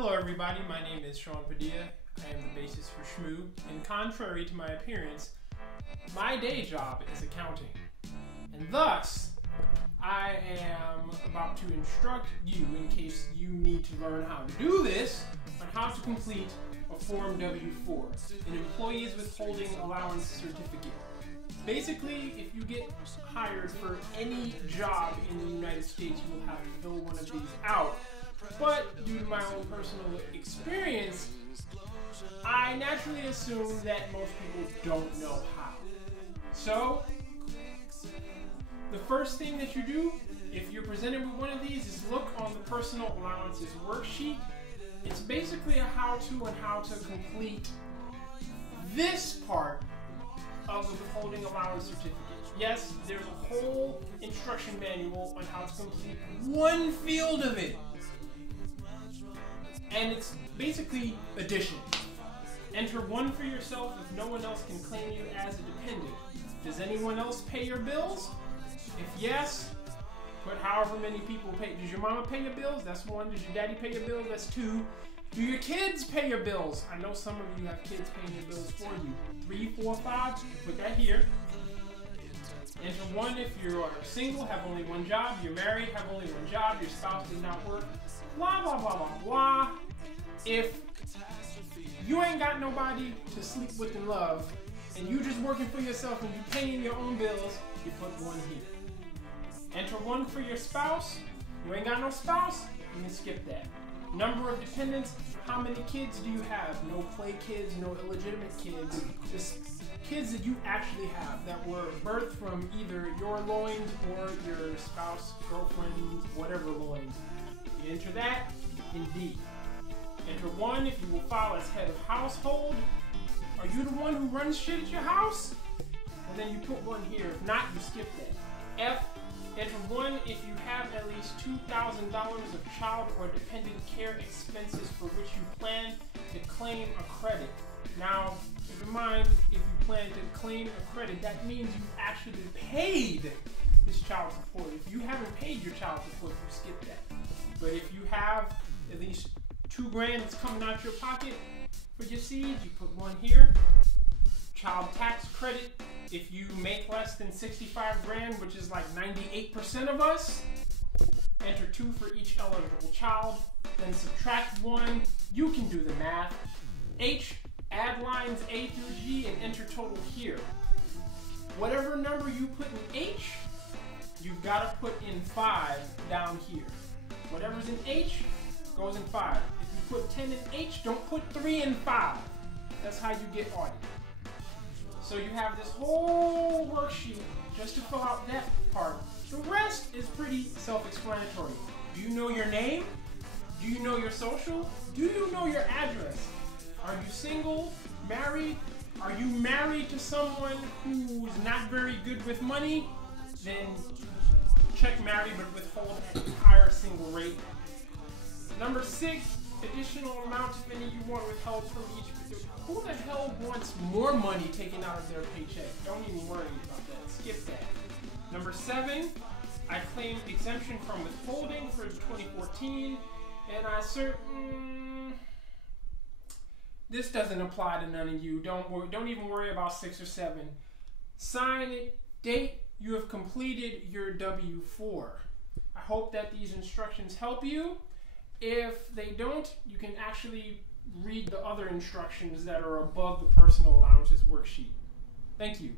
Hello everybody, my name is Sean Padilla. I am the basis for Shmoo, and contrary to my appearance, my day job is accounting. And thus, I am about to instruct you, in case you need to learn how to do this, on how to complete a Form W-4, an Employee's Withholding Allowance Certificate. Basically, if you get hired for any job in the United States, you will have to fill one of these out. But due to my own personal experience, I naturally assume that most people don't know how. So, the first thing that you do, if you're presented with one of these, is look on the Personal Allowances worksheet. It's basically a how-to on how to complete this part of the withholding allowance certificate. Yes, there's a whole instruction manual on how to complete one field of it. And it's basically addition. Enter one for yourself if no one else can claim you as a dependent. Does anyone else pay your bills? If yes, put however many people pay. Does your mama pay your bills? That's one. Does your daddy pay your bills? That's two. Do your kids pay your bills? I know some of you have kids paying your bills for you. 3, 4, 5, put that here. Enter one if you're single, have only one job. You're married, have only one job. Your spouse does not work. Blah, blah, blah, blah, blah. If you ain't got nobody to sleep with and love, and you just working for yourself and you paying your own bills, you put one here. Enter one for your spouse. You ain't got no spouse, you can skip that. Number of dependents, how many kids do you have? No play kids, no illegitimate kids. Just kids that you actually have that were birthed from either your loins or your spouse, girlfriend, whatever loins. You enter that in D. Enter one if you will file as head of household. Are you the one who runs shit at your house? And then you put one here. If not, you skip that. F. Enter one if you have at least $2,000 of child or dependent care expenses for which you plan to claim a credit. Now, keep in mind, if you plan to claim a credit, that means you actually paid this child support. If you haven't paid your child support, you skip that. But if you have at least $2 grand that's coming out your pocket for your seeds, you put one here. Child tax credit, if you make less than 65 grand, which is like 98% of us, enter 2 for each eligible child, then subtract 1. You can do the math. H, add lines A through G and enter total here. Whatever number you put in H, you've got to put in 5 down here. Whatever's in H goes in 5. If you put 10 in H, don't put 3 in 5. That's how you get audited. So you have this whole worksheet just to fill out that part. The rest is pretty self-explanatory. Do you know your name? Do you know your social? Do you know your address? Are you single? Married? Are you married to someone who's not very good with money? Then check married but withhold at a higher single rate. Number 6, additional amount if any you want withheld from each. Who the hell wants more money taken out of their paycheck? Don't even worry about that. Skip that. Number 7, I claimed exemption from withholding for 2014, and I this doesn't apply to none of you. Don't even worry about 6 or 7. Sign it. Date you have completed your W-4. I hope that these instructions help you. If they don't, you can actually read the other instructions that are above the personal allowances worksheet. Thank you.